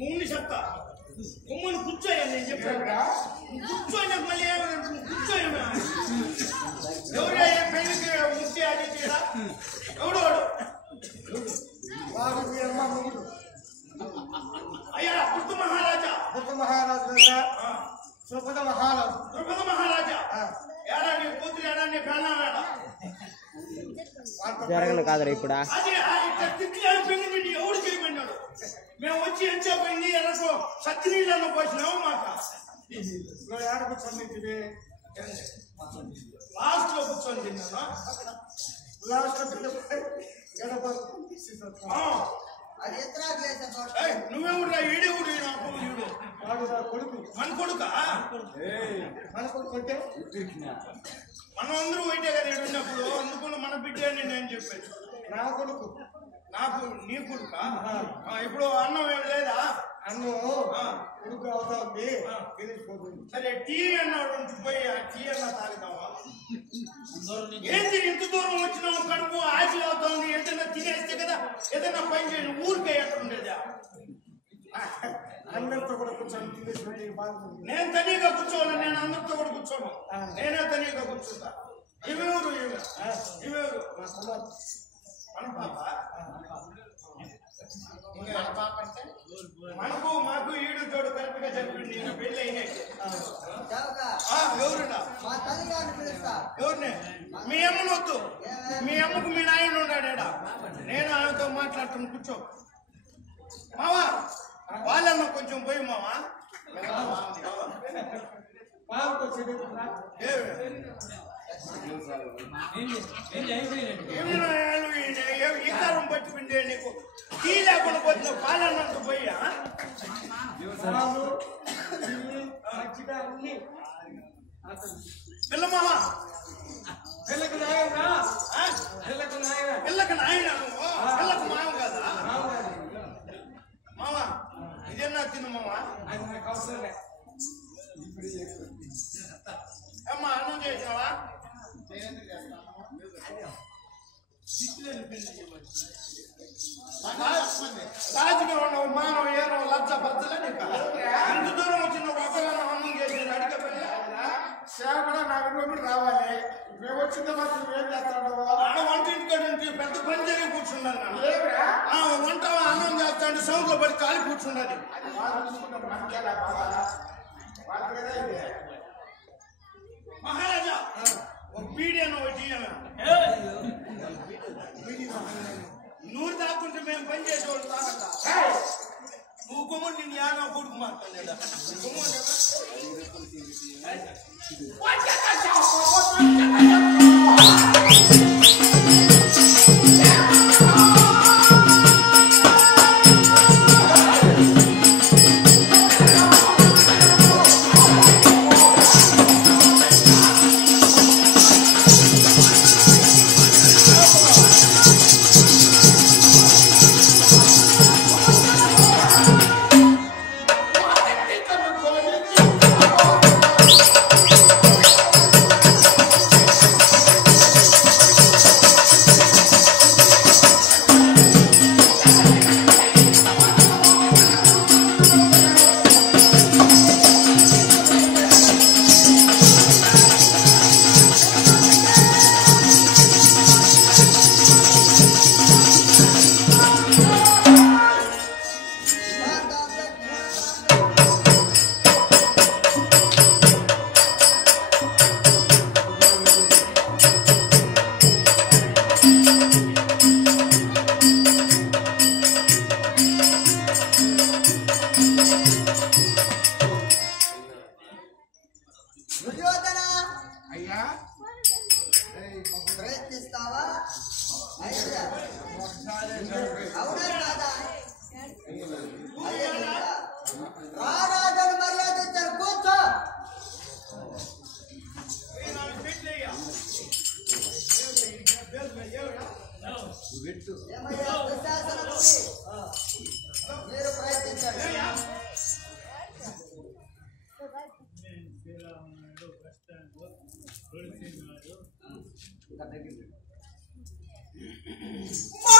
మూడు చెప్తా కొమ్మని కూర్చోయ్యా నేను చెప్పాను కూర్చోయినా మళ్ళీ కూర్చోయినా ఎవరు పెళ్లికి ముక్తి అది చేయడా ఎవడు వాడు అయ్యా గుర్తు మహారాజా ద్రుపద మహారాజా ఏడా నీ కూతురు ఏడా నీ ప్రాణాడా జరగను కాదురా ఇప్పుడు అది పెళ్లి ఎవడు చేయమన్నాడు మేము వచ్చి ఎంచేపోయింది ఎలాగో సత్యనీళ్ళను పోసినాము మాట ఏడ కూర్చొని లాస్ట్ లో కూర్చొని తిన్నాను నువ్వెవడు ఈడేవుడు కొడుకు మన కొడుక మన కొడుకు అంటే మనం అందరూ పోయితే కదా ఉన్నప్పుడు అందుకుని మన బిడ్డ అని నేను చెప్పాను నా కొడుకు నాకు నీ కొడుక ఇప్పుడు అన్నం ఏం లేదా అన్నం కొడుకు అవుతా ఉంది తెలిసిపోతుంది సరే టీ అన్నాడు పోయి ఆ టీ అన్నా తాగుతావా ఏంటి ఇంత దూరం వచ్చినావు కడుపు ఆశలు అవుతుంది ఏదైనా తినేస్తే కదా ఏదైనా పని చేయండి ఊరికే ఎట్లుండేదా అందరితో కూడా కూర్చొని తినేసి బాగుంది నేను తనీగా కూర్చోను నేను అందరితో కూడా కూర్చోను నేనే తనీగా కూర్చుంటా ఇవేరు ఇవేరు మన పాప మనకు మాకు ఈడు జోడు కరెక్ట్ గా చెప్పింది పెళ్లి అయినట్టు ఎవరున్నా ఎవరిని మీ అమ్మను వద్దు మీ అమ్మకు మీ నాయన ఉన్నాడా నేను ఆమెతో మాట్లాడుతాను కూర్చో మావా వాళ్ళమ్మ కొంచెం పోయి మావా ఈకారం పట్టుకుంటే నీకు టీ లేకుండా పోతున్నా పాలన్నంత పోయా పిల్లమావా పిల్లకు నాయన పిల్లకు నాయన నువ్వు పిల్లకు మావ కదా మావా ఇదేనా తిను మావా అమ్మా అన్నం చేసినావా రాజుగా ఉన్నావు మానవ ఏరో లక్ష బద్దలే నీకు ఇంత దూరం వచ్చిన ఒకగా అన్నం చేసి అడిగే సేవ కూడా నాకు రూపాయలు రావాలి మేము వచ్చింది మాత్రం ఏం చేస్తాడు వంటింటి పెద్ద పని జరిగి కూర్చున్నాను వంట అన్నం చేస్తాడు సౌండ్ లో పడి కాలి కూర్చున్నది మహారాజా ఒక బీడియను ఒకటి నూరు దాక్కుంటే మేము పని చేసేవాళ్ళు తాగట నువ్వు కొమ్ముడు నిన్ను యానో కొడుకు మాట్లాడలేదా మా